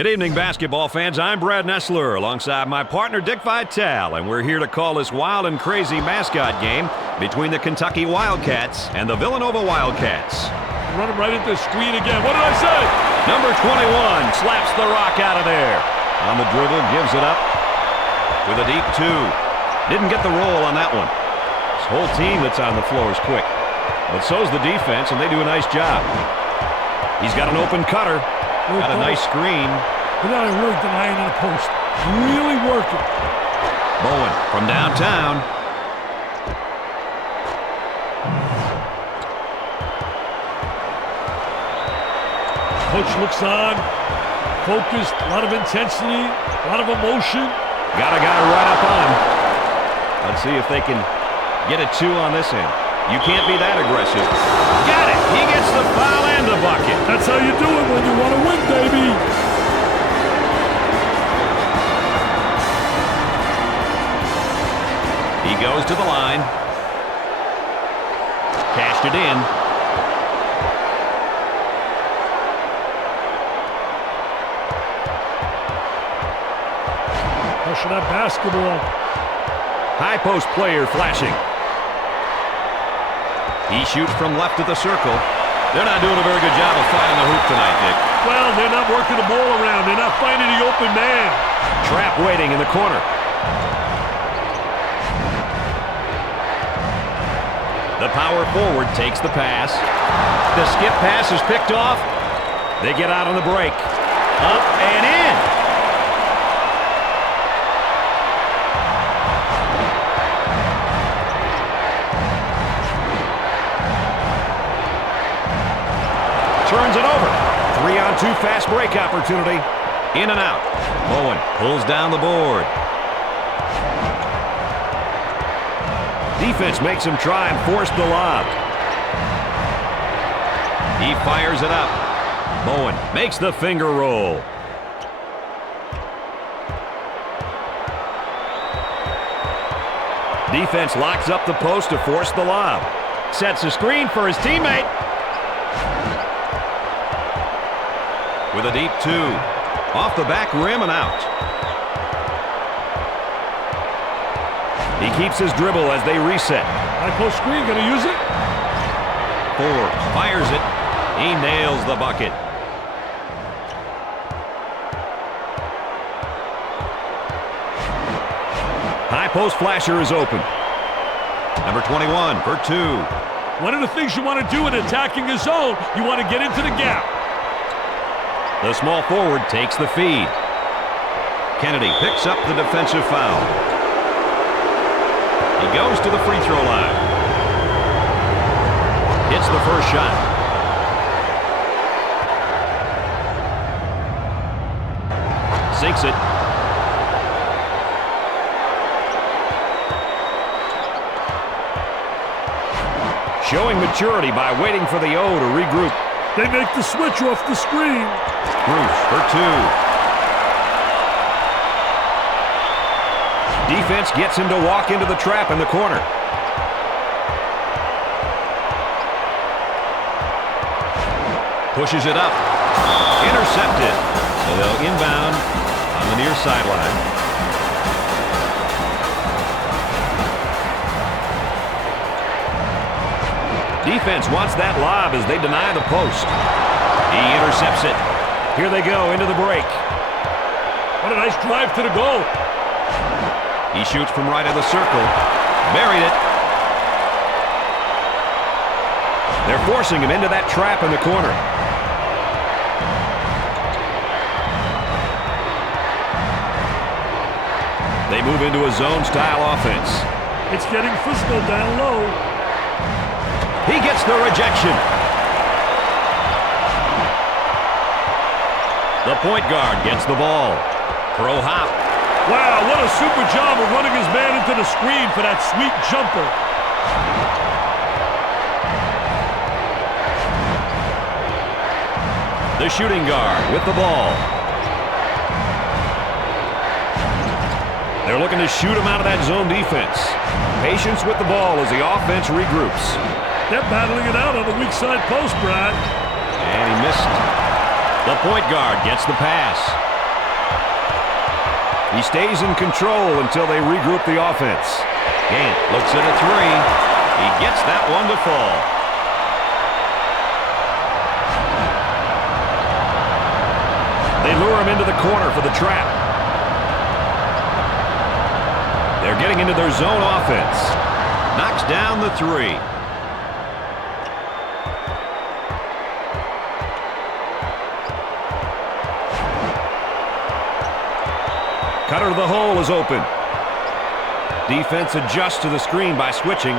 Good evening, basketball fans. I'm Brad Nessler alongside my partner Dick Vitale, and we're here to call this wild and crazy Mascot game between the Kentucky Wildcats and the Villanova Wildcats. Running right into the screen again. What did I say? Number 21 slaps the rock out of there. On the dribble, gives it up with a deep two. Didn't get the roll on that one. This whole team that's on the floor is quick, but so's the defense, and they do a nice job. He's got an open cutter. Got a nice screen. But now they're really denying on the post. Really working. Bowen from downtown. Coach looks on. Focused. A lot of intensity. A lot of emotion. Got a guy right up on him. Let's see if they can get a two on this end. You can't be that aggressive. Got it! He gets the foul and the bucket. That's how you do it when you want to win, baby. He goes to the line. Cashed it in. Pushing that basketball. High post player flashing. He shoots from left of the circle. They're not doing a very good job of finding the hoop tonight, Dick. Well, they're not working the ball around. They're not finding the open man. Trap waiting in the corner. The power forward takes the pass. The skip pass is picked off. They get out on the break. Up and in. Turns it over. 3-on-2 fast break opportunity. In and out. Bowen pulls down the board. Defense makes him try and force the lob. He fires it up. Bowen makes the finger roll. Defense locks up the post to force the lob. Sets a screen for his teammate. With a deep two. Off the back rim and out. He keeps his dribble as they reset. High post screen, gonna use it? Ford fires it. He nails the bucket. High post flasher is open. Number 21 for two. One of the things you want to do in attacking a zone, you want to get into the gap. The small forward takes the feed. Kennedy picks up the defensive foul. He goes to the free throw line. Hits the first shot. Sinks it. Showing maturity by waiting for the O to regroup. They make the switch off the screen. Bruce for two. Defense gets him to walk into the trap in the corner. Pushes it up. Intercepted. So they'll inbound on the near sideline. Defense wants that lob as they deny the post. He intercepts it. Here they go into the break. What a nice drive to the goal. He shoots from right of the circle. Buried it. They're forcing him into that trap in the corner. They move into a zone-style offense. It's getting physical down low. He gets the rejection. The point guard gets the ball. Pro hop. Wow, what a super job of running his man into the screen for that sweet jumper. The shooting guard with the ball. They're looking to shoot him out of that zone defense. Patience with the ball as the offense regroups. They're battling it out on the weak side post, Brad. And he missed. The point guard gets the pass. He stays in control until they regroup the offense. Gant looks at a three. He gets that one to fall. They lure him into the corner for the trap. They're getting into their zone offense. Knocks down the three. Cutter to the hole is open. Defense adjusts to the screen by switching.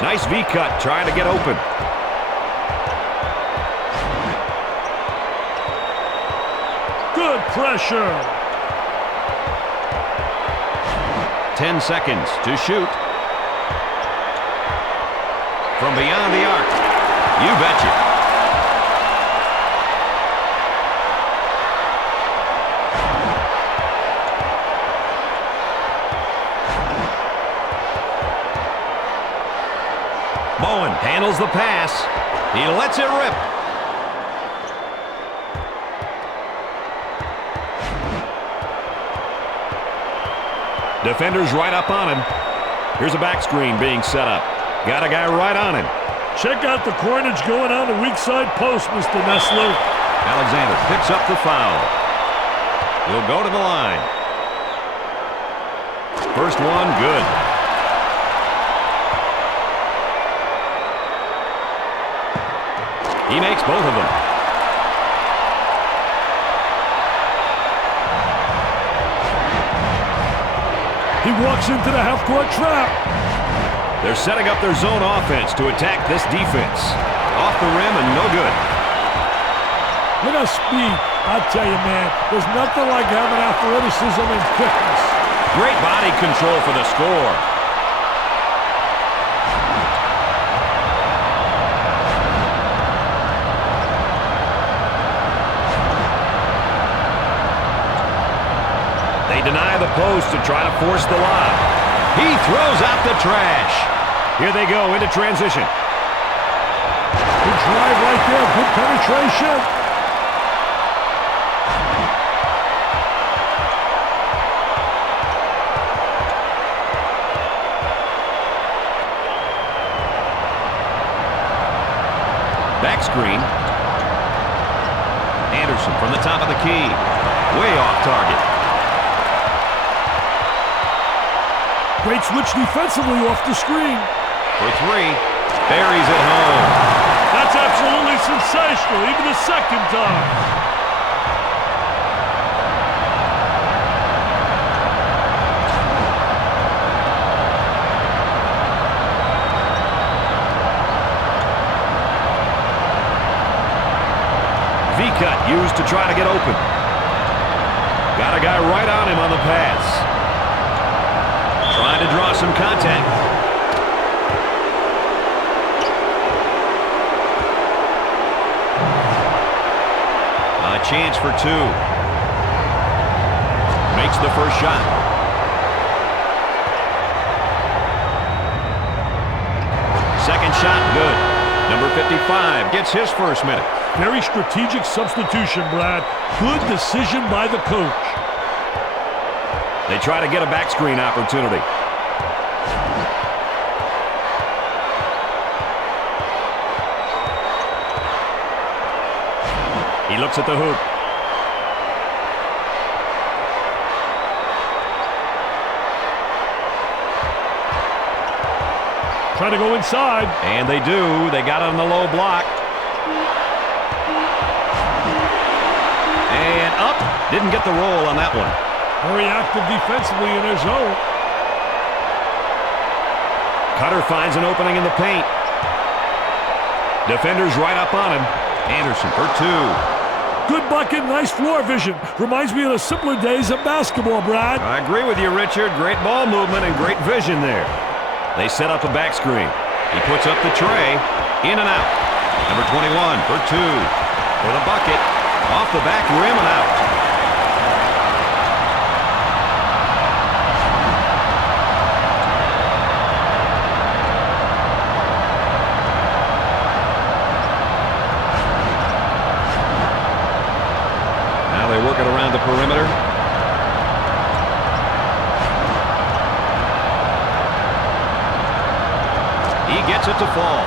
Nice V-cut trying to get open. Good pressure. 10 seconds to shoot. From beyond the arc. You betcha. Bowen handles the pass. He lets it rip. Defenders right up on him. Here's a back screen being set up. Got a guy right on him. Check out the cornage going on the weak side post, Mr. Nessler. Alexander picks up the foul. He'll go to the line. First one, good. He makes both of them. He walks into the half-court trap. They're setting up their zone offense to attack this defense. Off the rim and no good. Look at speed. I tell you, man, there's nothing like having athleticism and quickness. Great body control for the score. They deny the post to try to force the lob. He throws out the trash. Here they go into transition. Good drive right there. Good penetration. Back screen. Anderson from the top of the key. Way off target. Great switch defensively off the screen. For three. Buries it home. That's absolutely sensational, even the second time. V-cut used to try to get open. Got a guy right on him on the pass. Trying to draw some contact. A chance for two. Makes the first shot. Second shot, good. Number 55 gets his first minute. Very strategic substitution, Brad. Good decision by the coach. They try to get a back screen opportunity. He looks at the hoop. Try to go inside. And they do. They got on the low block. And up. Didn't get the roll on that one. Very active defensively in their zone. Cutter finds an opening in the paint. Defenders right up on him. Anderson for two. Good bucket, nice floor vision. Reminds me of the simpler days of basketball, Brad. I agree with you, Richard. Great ball movement and great vision there. They set up a back screen. He puts up the tray. In and out. Number 21 for two. For the bucket. Off the back rim and out. Now they work it around the perimeter. He gets it to fall.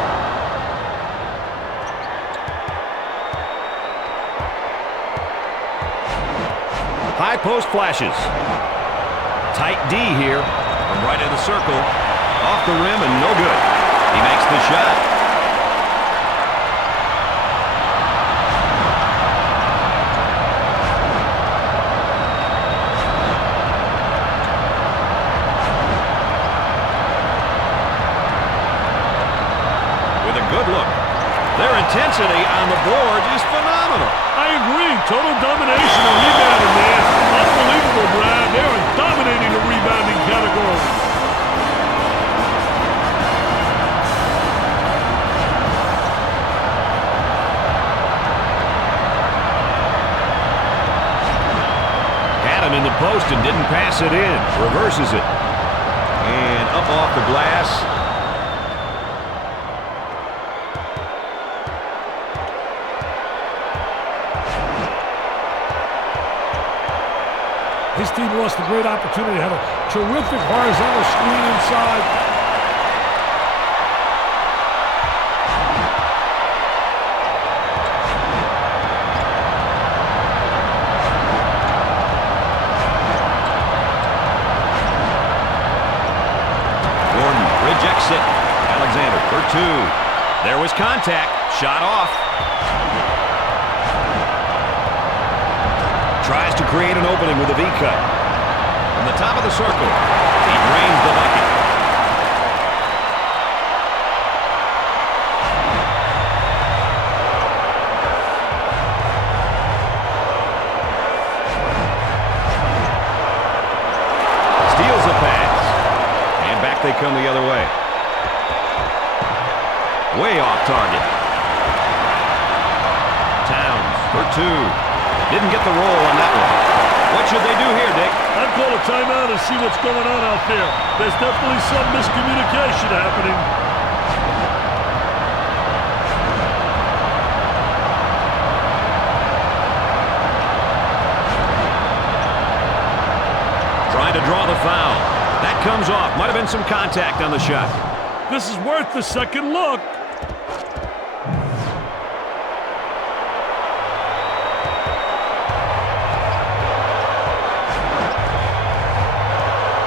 High post flashes. Tight D here from right in the circle. Off the rim and no good. He makes the shot. With a good look. Their intensity on the board is phenomenal. I agree. Total domination of rebounding, man. Unbelievable, Brad. They are dominating the rebounding category. Had him in the post and didn't pass it in. Reverses it. And up off the glass. His team lost a great opportunity. Had a terrific horizontal screen inside. Gordon rejects it. Alexander for two. There was contact. Shot off. Tries to create an opening with a V-cut. From the top of the circle, he drains the bucket. Steals the pass. And back they come the other way. Way off target. Towns for two. Didn't get the roll on that one. What should they do here, Dick? I'd call a timeout and see what's going on out there. There's definitely some miscommunication happening. Trying to draw the foul. That comes off. Might have been some contact on the shot. This is worth the second look.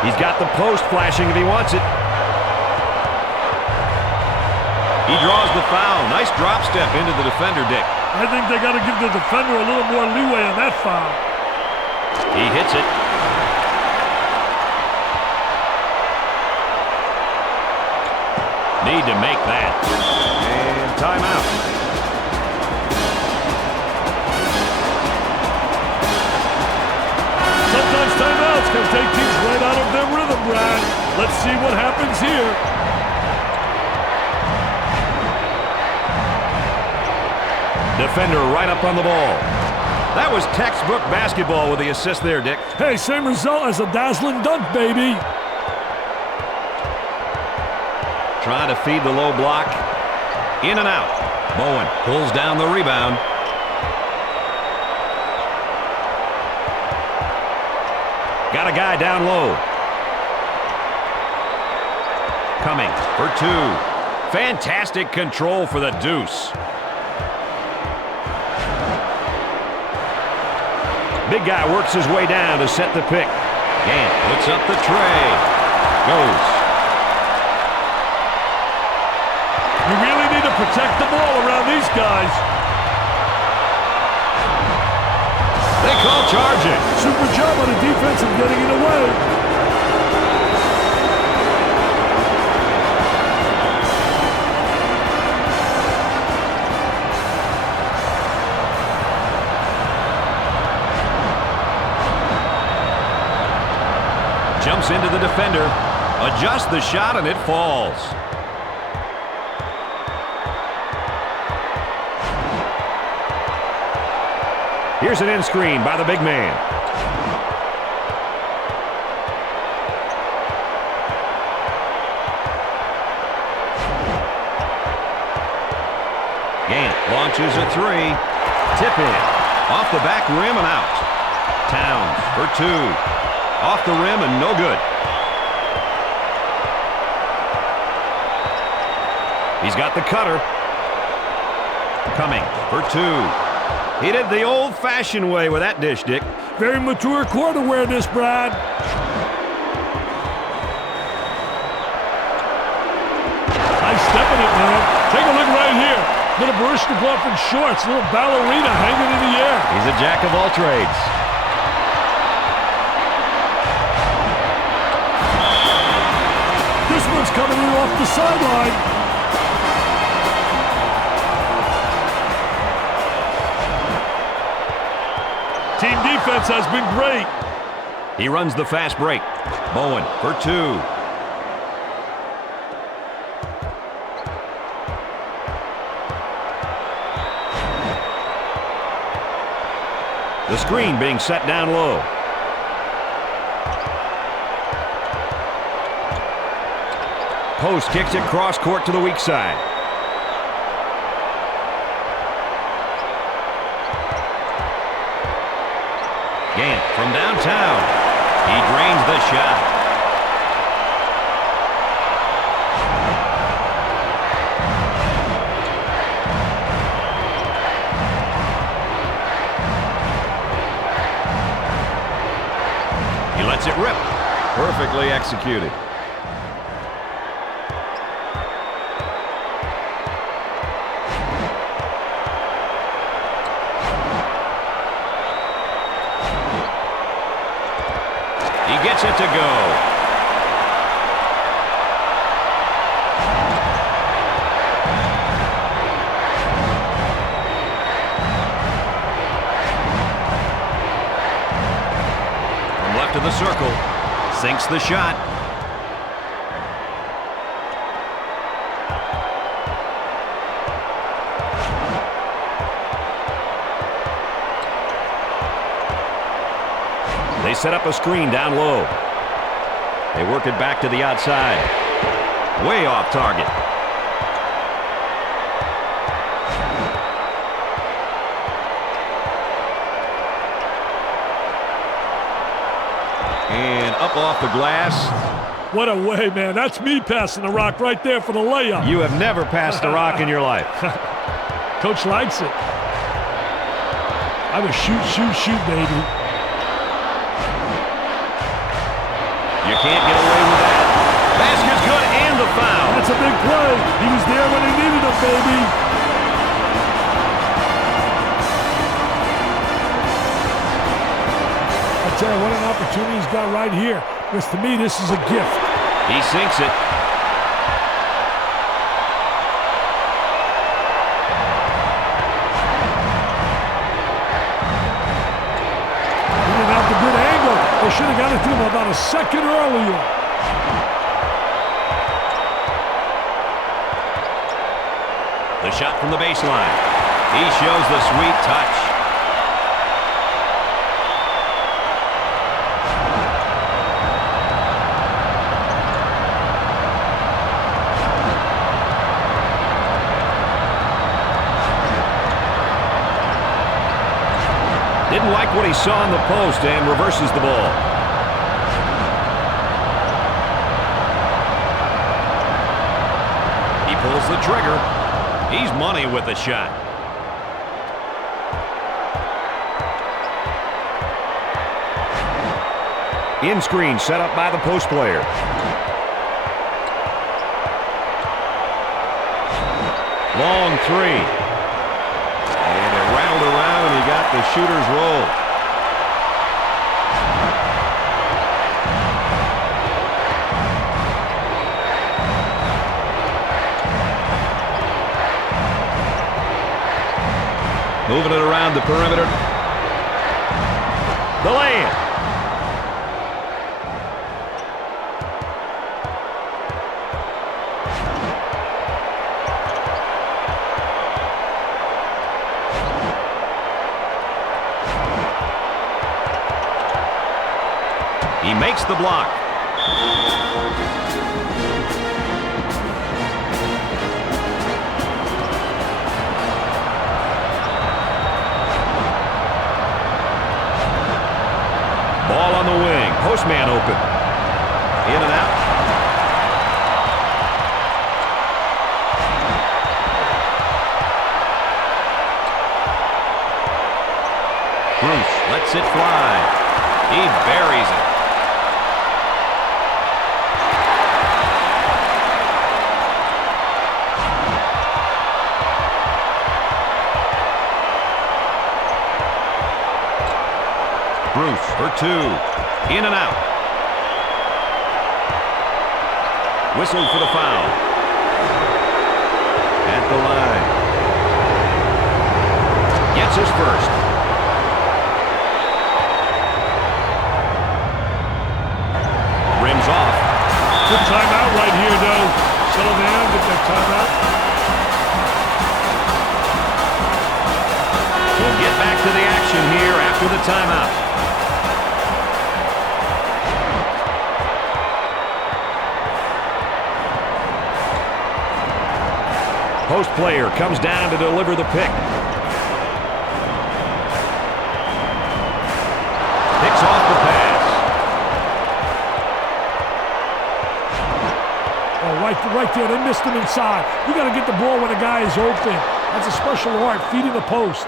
He's got the post flashing if he wants it. He draws the foul. Nice drop step into the defender, Dick. I think they got to give the defender a little more leeway on that foul. He hits it. Need to make that. And timeout. Sometimes timeouts can take teams right out of their rhythm, Brad. Let's see what happens here. Defender right up on the ball. That was textbook basketball with the assist there, Dick. Hey, same result as a dazzling dunk, baby. Trying to feed the low block. In and out. Bowen pulls down the rebound. Got a guy down low. Coming for two. Fantastic control for the deuce. Big guy works his way down to set the pick. Gant puts up the tray. Goes. You really need to protect the ball around these guys. They call charging. Super job on the defense of getting it away. Jumps into the defender. Adjusts the shot and it falls. Here's an in screen by the big man. Gant launches a three. Tip in. Off the back rim and out. Towns for two. Off the rim and no good. He's got the cutter. Coming for two. He did the old-fashioned way with that dish, Dick. Very mature court awareness, Brad. Nice stepping it, man. Take a look right here. Little Barishnikov in shorts, little ballerina hanging in the air. He's a jack of all trades. This one's coming in off the sideline. Team defense has been great. He runs the fast break. Bowen for two. The screen being set down low. Post kicks it cross court to the weak side. Gant from downtown. He drains the shot. He lets it rip. Perfectly executed. Gets it to go. From left of the circle, sinks the shot. They set up a screen down low. They work it back to the outside. Way off target. And up off the glass. What a way, man. That's me passing the rock right there for the layup. You have never passed a rock in your life. Coach likes it. I'm a shoot, shoot, shoot, baby. You can't get away with that. Basket's good and the foul. That's a big play. He was there when he needed him, baby. I tell you, what an opportunity he's got right here. Because to me, this is a gift. He sinks it. They should have got it to him about a second earlier. The shot from the baseline. He shows the sweet touch. Didn't like what he saw in the post and reverses the ball. He pulls the trigger. He's money with the shot. In screen set up by the post player. Long three. And it rattled around and he got the shooter's roll. Moving it around the perimeter. The lay-in. He makes the block. Ball on the wing. Postman open. In and out. Lets it fly. He buries it. Bruce for two. In and out. Whistled for the foul. At the line. Gets his first. Rims off. Good timeout right here, though. Settle down, get that timeout. We'll get back to the action here after the timeout. Post player comes down to deliver the pick. Picks off the pass. Oh, right there. They missed him inside. You got to get the ball when the guy is open. That's a special art, feeding the post.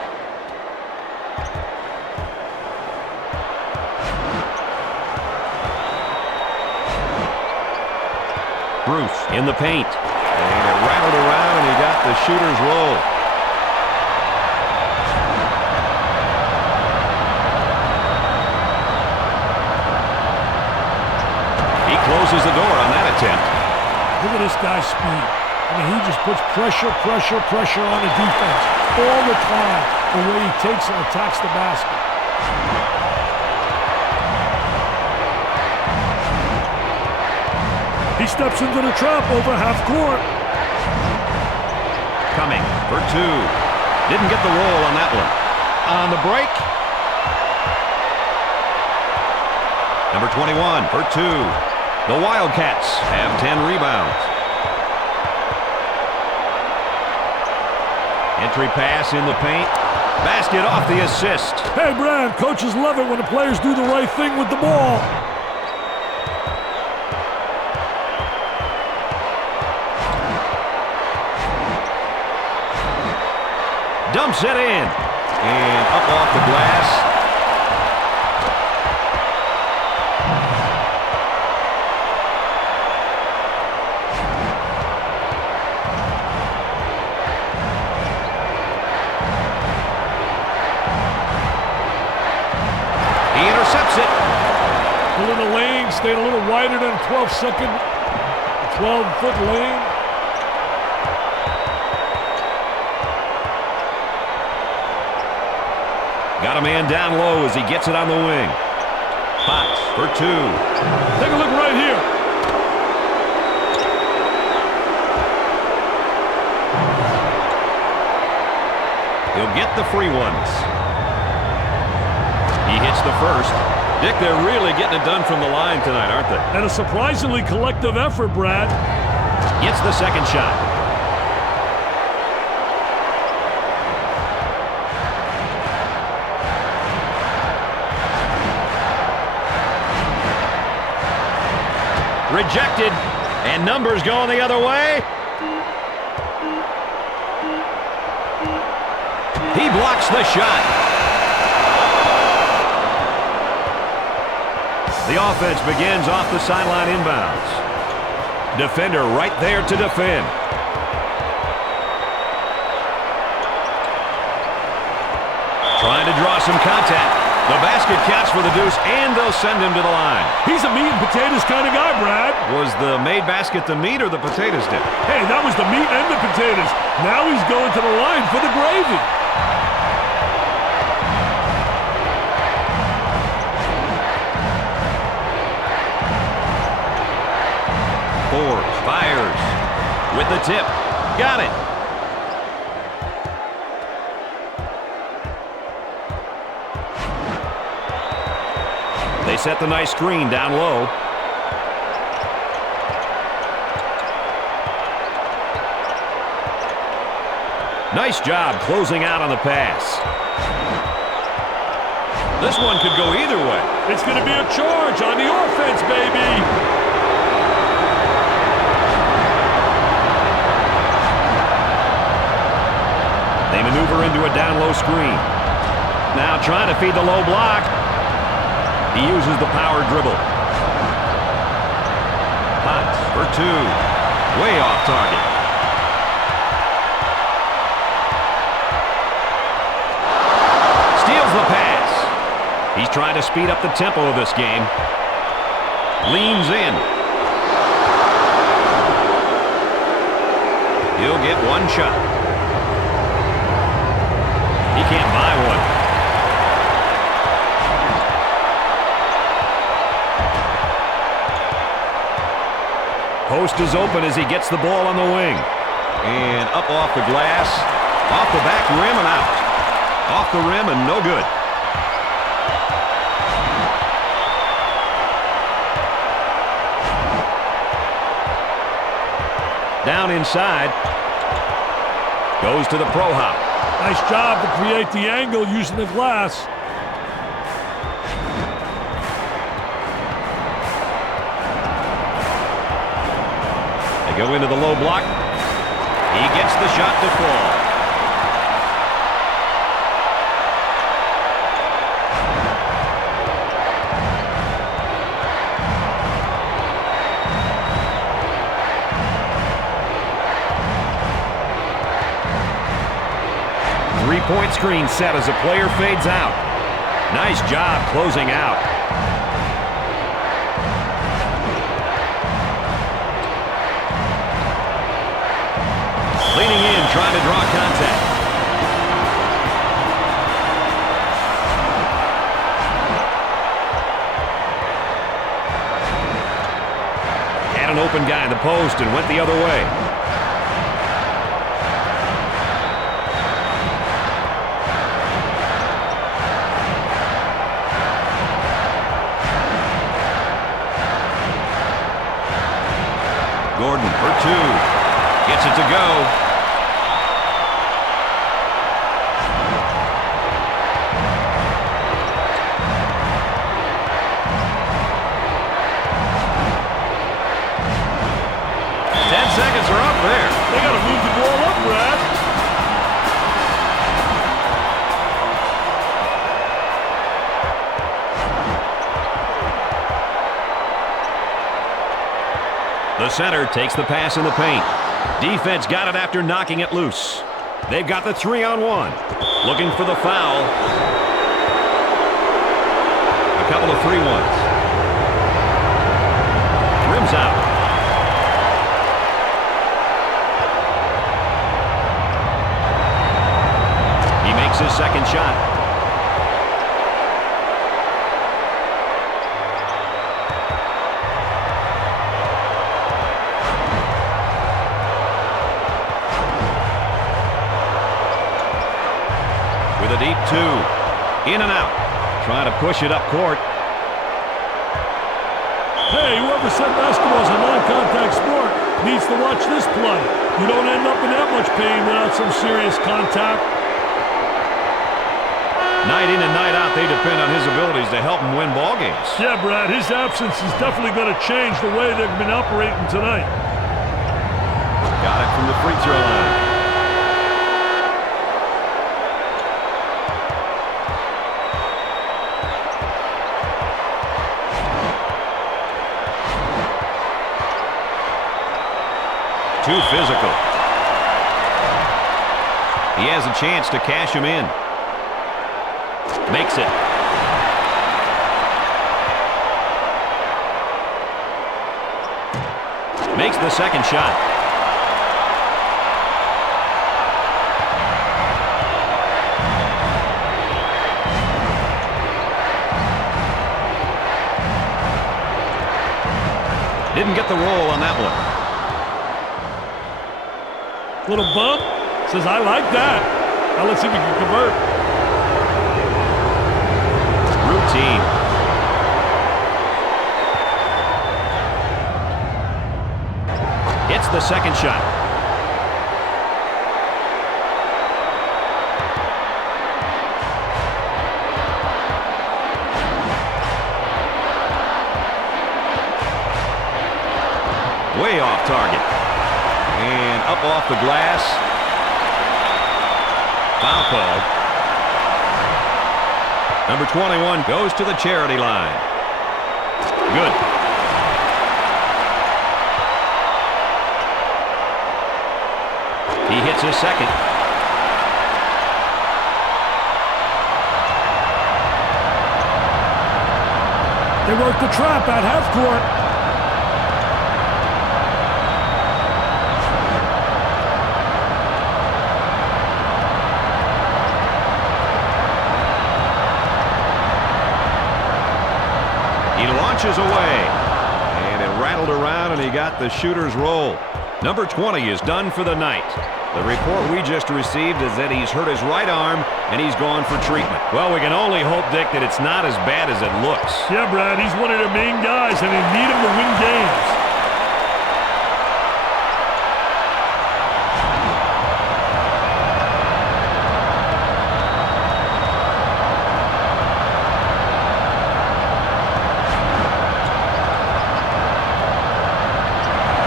Bruce in the paint. And it rattled around, and he got the shooter's roll. He closes the door on that attempt. Look at this guy's speed. I mean, he just puts pressure on the defense all the time, the way he takes and attacks the basket. He steps into the trap over half court. Coming for two. Didn't get the roll on that one. On the break. Number 21 for two. The Wildcats have 10 rebounds. Entry pass in the paint. Basket off the assist. Hey, Brad, coaches love it when the players do the right thing with the ball. Dumps it in. And up off the glass. He intercepts it. Pull in the lane, stayed a little wider than a 12-second, 12-foot lane. Got a man down low as he gets it on the wing. Fox for two. Take a look right here. He'll get the free ones. He hits the first. Dick, they're really getting it done from the line tonight, aren't they? And a surprisingly collective effort, Brad. Gets the second shot. Rejected, and numbers going the other way. He blocks the shot. The offense begins off the sideline inbounds. Defender right there to defend. Trying to draw some contact. The basket counts for the deuce, and they'll send him to the line. He's a meat and potatoes kind of guy, Brad. Was the made basket the meat or the potatoes dip? Hey, that was the meat and the potatoes. Now he's going to the line for the gravy. Forbes fires with the tip. Got it. They set the nice screen down low. Nice job closing out on the pass. This one could go either way. It's going to be a charge on the offense, baby. They maneuver into a down low screen. now, trying to feed the low block. He uses the power dribble. Potts for two. Way off target. Steals the pass. He's trying to speed up the tempo of this game. Leans in. He'll get one shot. He can't buy one. Post is open as he gets the ball on the wing. And up off the glass. Off the back rim and out. Off the rim and no good. Down inside. Goes to the pro hop. Nice job to create the angle using the glass. They go into the low block. He gets the shot to fall. Three-point screen set as a player fades out. Nice job closing out. Leaning in, trying to draw contact. Had an open guy in the post and went the other way. Gordon for two. Gets it to go. Seconds are up there. They got to move the ball up, Brad. The center takes the pass in the paint. Defense got it after knocking it loose. They've got the 3-on-1. Looking for the foul. A couple of 3-1s. Rims out. His second shot. With a deep two. In and out. Trying to push it up court. Hey, whoever said basketball is a non-contact sport needs to watch this play. You don't end up in that much pain without some serious contact. Night in and night out, they depend on his abilities to help them win ball games. Yeah, Brad, his absence is definitely going to change the way they've been operating tonight. Got it from the free throw line. Too physical. He has a chance to cash him in. Makes it. Makes the second shot. Didn't get the roll on that one. Little bump. Says, I like that. Now let's see if we can convert. Routine. Hits the second shot. Way off target. And up off the glass. Foul called. Number 21 goes to the charity line. Good. He hits his second. They work the trap at half court. He launches away. And it rattled around and he got the shooter's roll. Number 20 is done for the night. The report we just received is that he's hurt his right arm and he's gone for treatment. Well, we can only hope, Dick, that it's not as bad as it looks. Yeah, Brad, he's one of the main guys and they need him to win games.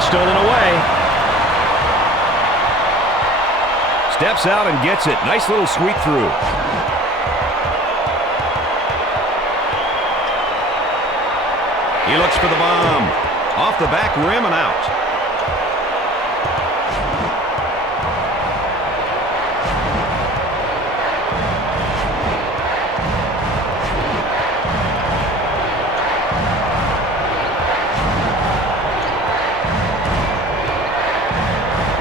Stolen away. Steps out and gets it. Nice little sweep through. He looks for the bomb. Off the back rim and out.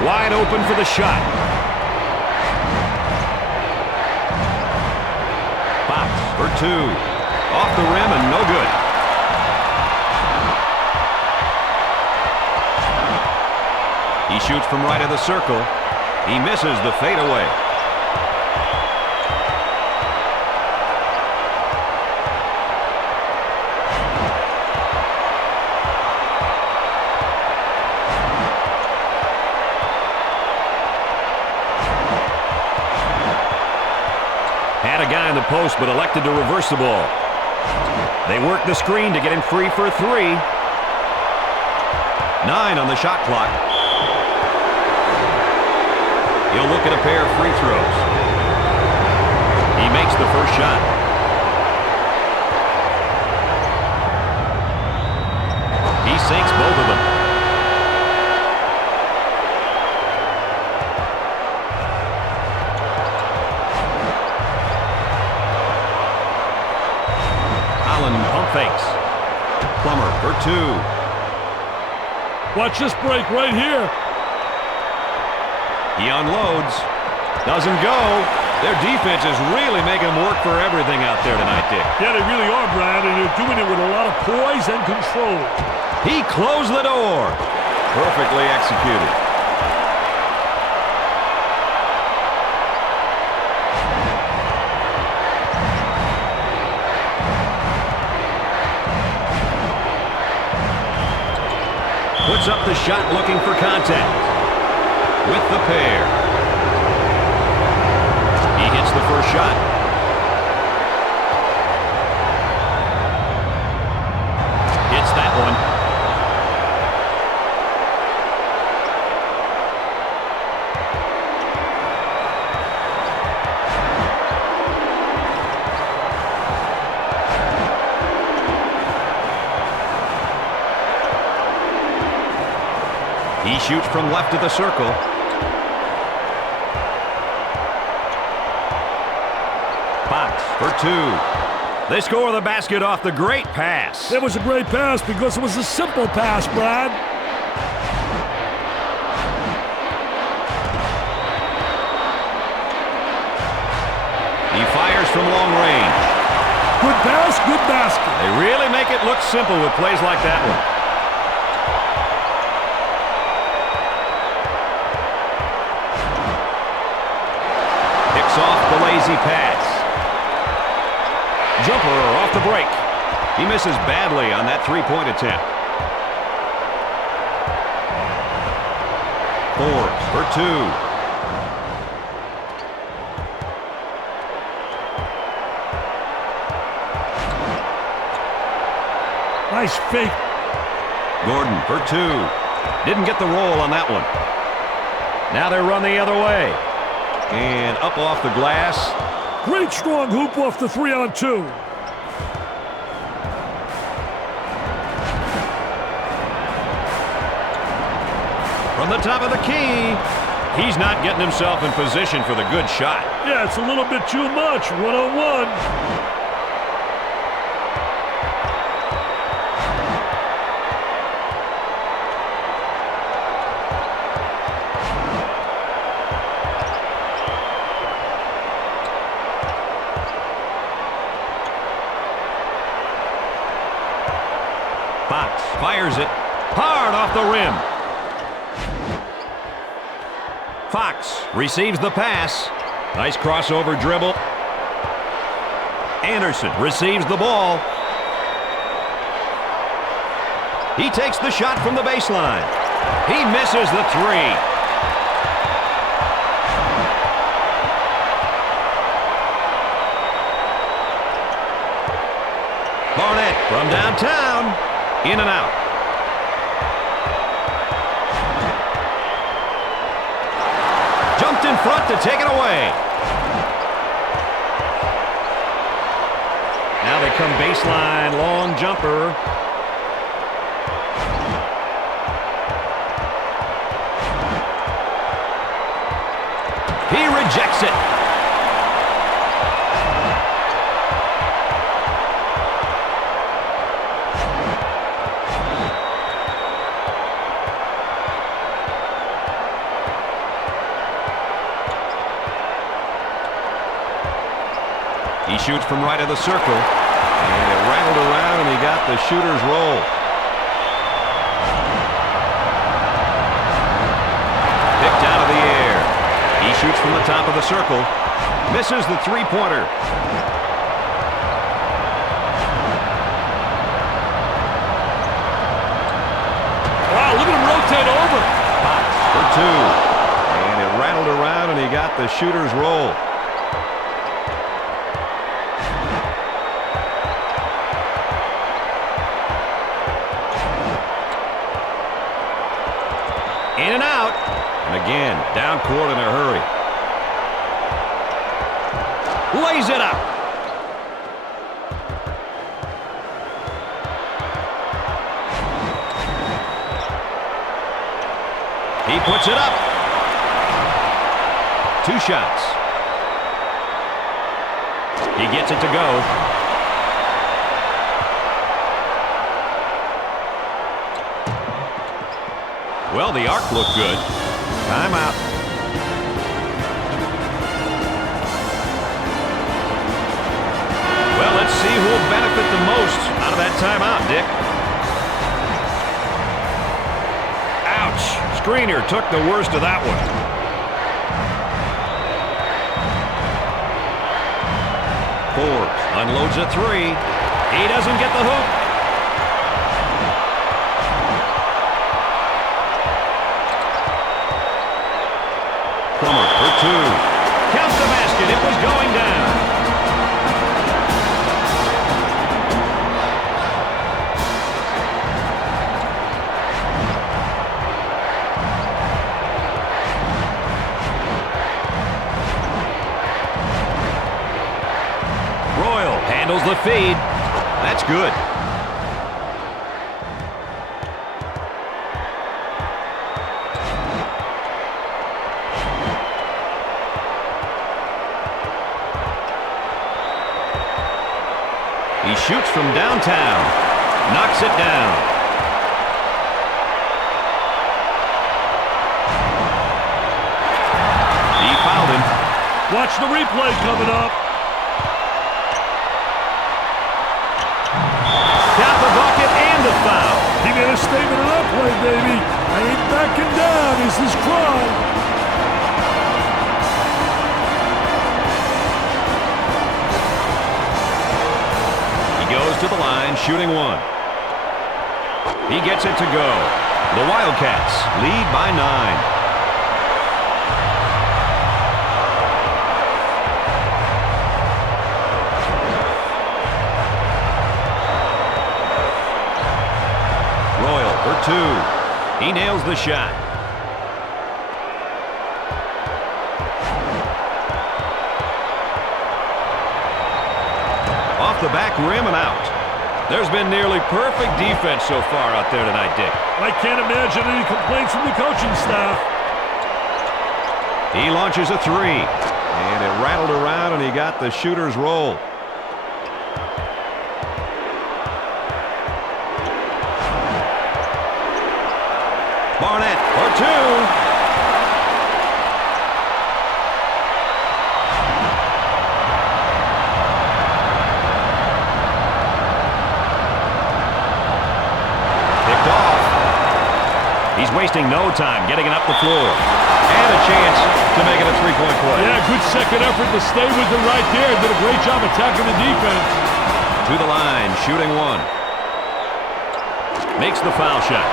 Wide open for the shot. Fox for two. Off the rim and no good. He shoots from right of the circle. He misses the fadeaway. Had a guy in the post, but elected to reverse the ball. They work the screen to get him free for three. 9 on the shot clock. He'll look at a pair of free throws. He makes the first shot. He sinks both of them. Pump fakes. Plummer for two. Watch this break right here. He unloads. Doesn't go. Their defense is really making them work for everything out there tonight, Dick. Yeah, they really are, Brad, and they're doing it with a lot of poise and control. He closed the door. Perfectly executed. Puts up the shot looking for contact. With the pair. He hits the first shot. Hits that one. He shoots from left of the circle. Fox for two. They score the basket off the great pass. It was a great pass because it was a simple pass, Brad. He fires from long range. Good pass, good basket. They really make it look simple with plays like that one. Off the lazy pass. Jumper off the break. He misses badly on that three-point attempt. Forbes for two. Nice fake. Gordon for two. Didn't get the roll on that one. Now they run the other way. And up off the glass, Great strong hoop off the 3-on-2. From the top of the key, he's not getting himself in position for the good shot. Yeah, it's a little bit too much. One-on-one. Fox fires it hard off the rim. Fox receives the pass. Nice crossover dribble. Anderson receives the ball. He takes the shot from the baseline. He misses the three. Barnett from downtown. In and out. Jumped in front to take it away. Now they come baseline, long jumper. He rejects it. He shoots from right of the circle, and it rattled around, and he got the shooter's roll. Picked out of the air. He shoots from the top of the circle, misses the three-pointer. Wow, look at him rotate over. Fox for two, and it rattled around, and he got the shooter's roll. In and out. And again, down court in a hurry. Lays it up. He puts it up. Two shots. He gets it to go. Well, the arc looked good. Timeout. Well, let's see who will benefit the most out of that timeout, Dick. Ouch. Screener took the worst of that one. Forbes unloads a three. He doesn't get the hoop. Plummer for two. Counts the basket. It was going down. Royal handles the feed. That's good. He shoots from downtown. Knocks it down. He fouled him. Watch the replay coming up. Got the bucket and the foul. He made a statement on that play, baby. I ain't backing down. Is his cry. Goes to the line, shooting one. He gets it to go. The Wildcats lead by 9. Royal for two. He nails the shot. Off the back rim and out. There's been nearly perfect defense so far out there tonight, Dick. I can't imagine any complaints from the coaching staff. He launches a three. And it rattled around, and he got the shooter's roll. Barnett for two. He's wasting no time getting it up the floor. And a chance to make it a three-point play. Yeah, good second effort to stay with it right there. Did a great job attacking the defense. To the line, shooting one. Makes the foul shot.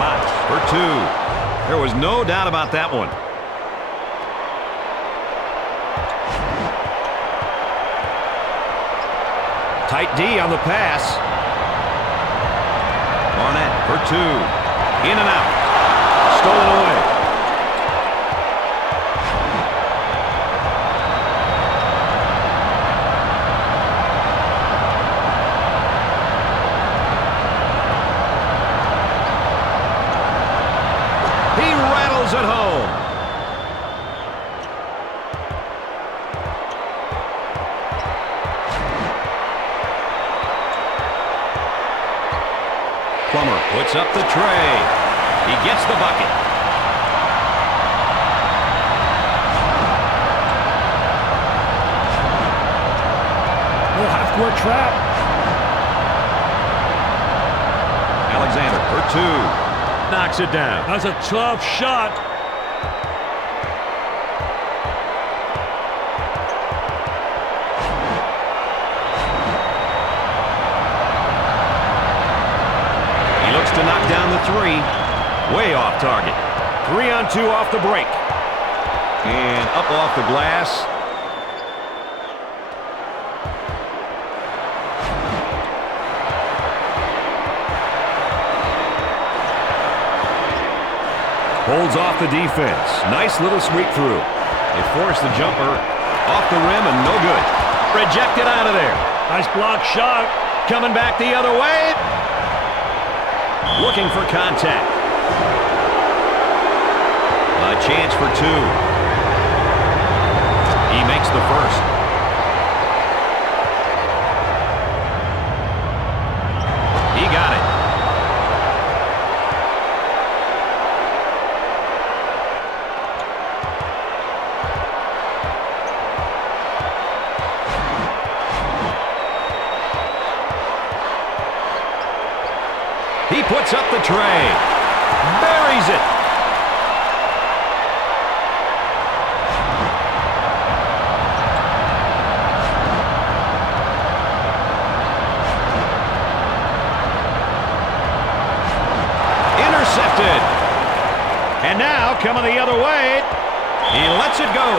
Potts for two. There was no doubt about that one. Tight D on the pass. Barnett for two. In and out. Stolen away. He rattles it home. Plummer puts up the tray. He gets the bucket. No half-court trap. Alexander for two. Knocks it down. That's a tough shot. To knock down the three. Way off target. 3-on-2 off the break. And up off the glass. Holds off the defense. Nice little sweep through. They force the jumper off the rim and no good. Rejected out of there. Nice block shot. Coming back the other way. Looking for contact. A chance for two. He makes the first. He got it. He puts up the tray. Buries it. Intercepted. And now, coming the other way, he lets it go.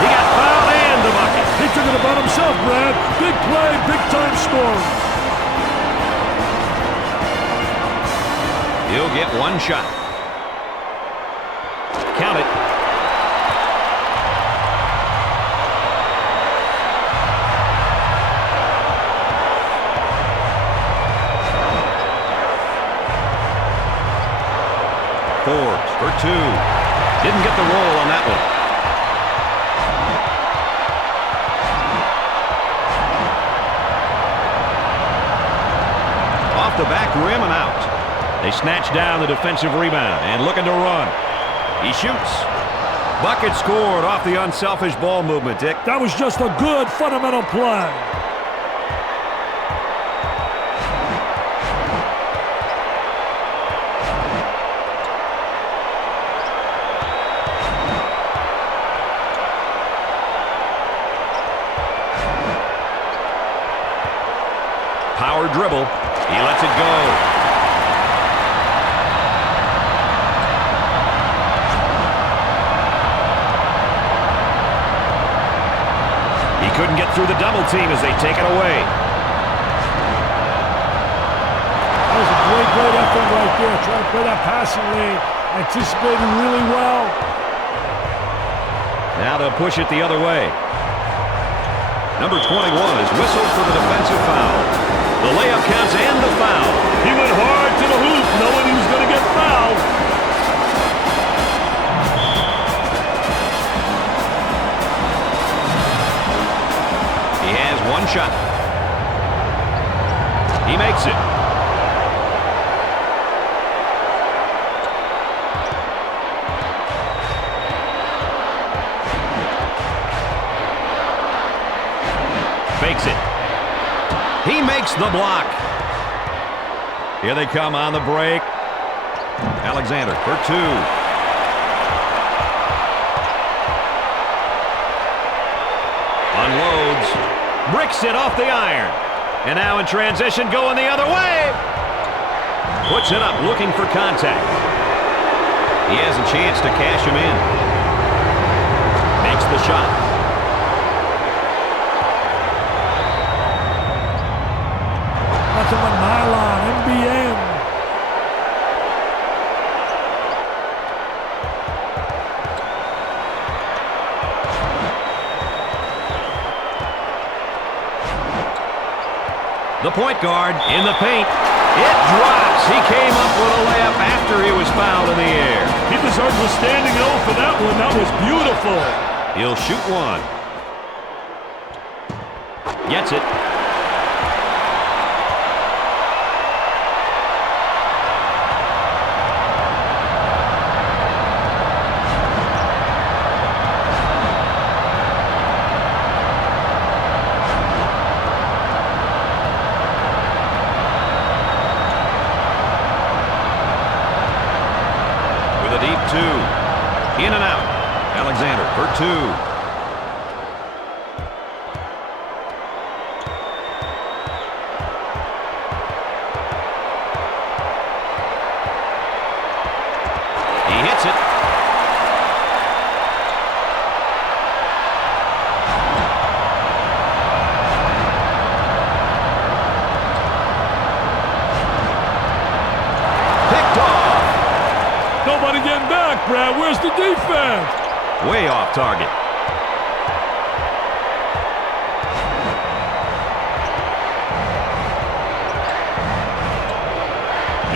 He got fouled and the bucket. He took it upon himself, Brad. Big play, big-time scoring. He'll get one shot. Count it. Forbes for two. Didn't get the roll on that one. Off the back rim and out. They snatch down the defensive rebound and looking to run. He shoots. Bucket scored off the unselfish ball movement, Dick. That was just a good fundamental play. Power dribble. He lets it go. Couldn't get through the double team as they take it away. That was a great effort right there. Trying to play that passing lane. Anticipated really well. Now they'll push it the other way. Number 21 is whistled for the defensive foul. The layup counts and the foul. He went hard to the hoop knowing he was going to get fouled. He has one shot. He makes it. Fakes it. He makes the block. Here they come on the break. Alexander for two. Unloads. Bricks it off the iron. And now in transition going the other way. Puts it up looking for contact. He has a chance to cash him in. Makes the shot. Nothing but nylon, NBN. The point guard in the paint. It drops. He came up with a layup after he was fouled in the air. He deserves a standing O for that one. That was beautiful. He'll shoot one. Gets it. In and out. Alexander for two. He hits it. Picked off. Nobody getting back, Brad. Where's the defense? Way off target.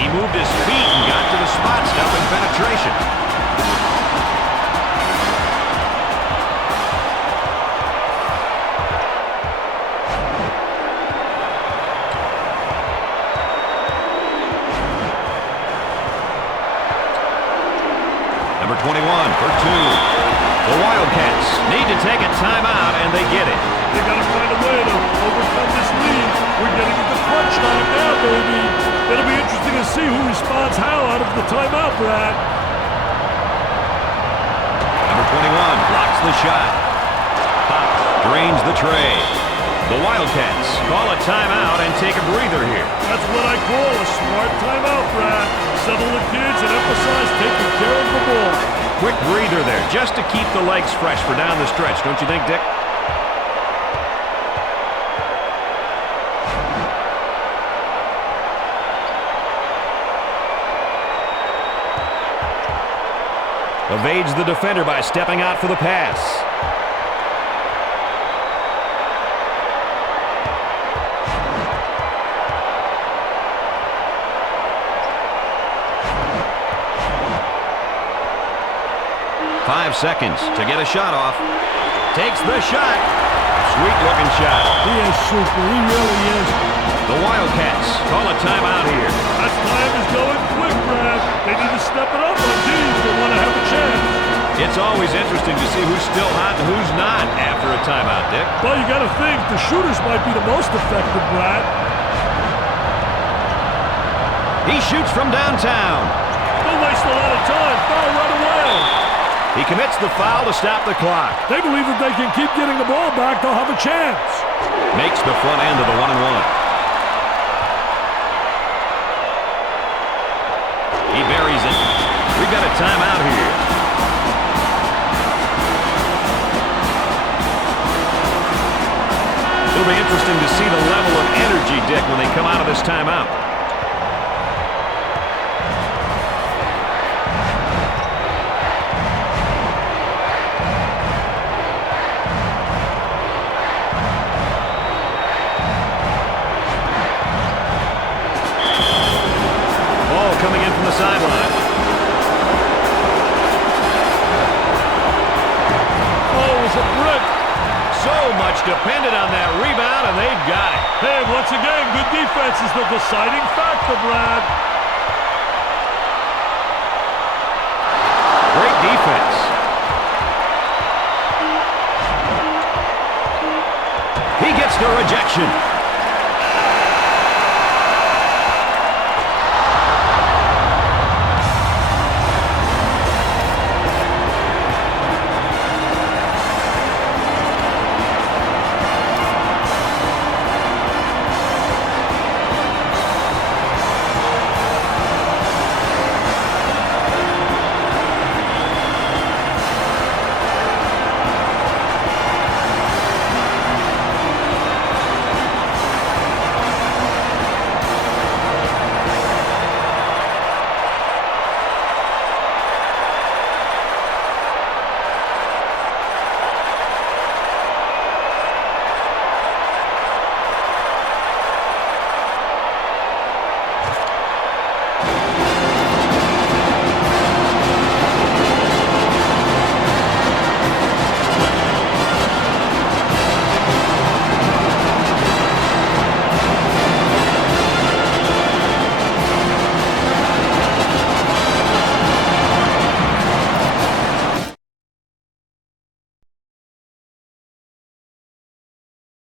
He moved his feet and got to the spot, stopping penetration. Number 21 for two. The Wildcats need to take a timeout, and they get it. They got to find a way to overcome this lead. We're getting into crunch time now, baby. It'll be interesting to see who responds how out of the timeout, Brad. Number 21 blocks the shot. Pop drains the tray. The Wildcats call a timeout and take a breather here. That's what I call a smart timeout, Brad. Settle the kids and emphasize taking care of the ball. Quick breather there, just to keep the legs fresh for down the stretch, don't you think, Dick? Evades the defender by stepping out for the pass. Five seconds to get a shot off. Takes the shot. Sweet-looking shot. He is super. He really is. The Wildcats call a timeout here. That time is going quick, Brad. They need to step it up on D if they want to have a chance. It's always interesting to see who's still hot and who's not after a timeout, Dick. Well, you got to think the shooters might be the most effective, Brad. He shoots from downtown. Don't waste a lot of time. Foul right away. He commits the foul to stop the clock. They believe if they can keep getting the ball back, they'll have a chance. Makes the front end of the 1-and-1. He buries it. We've got a timeout here. It'll be interesting to see the level of energy, Dick, when they come out of this timeout. sideline. Oh, it was a brick. So much depended on that rebound, and they've got it. Hey, once again, good defense is the deciding factor, Brad. Great defense. He gets the rejection.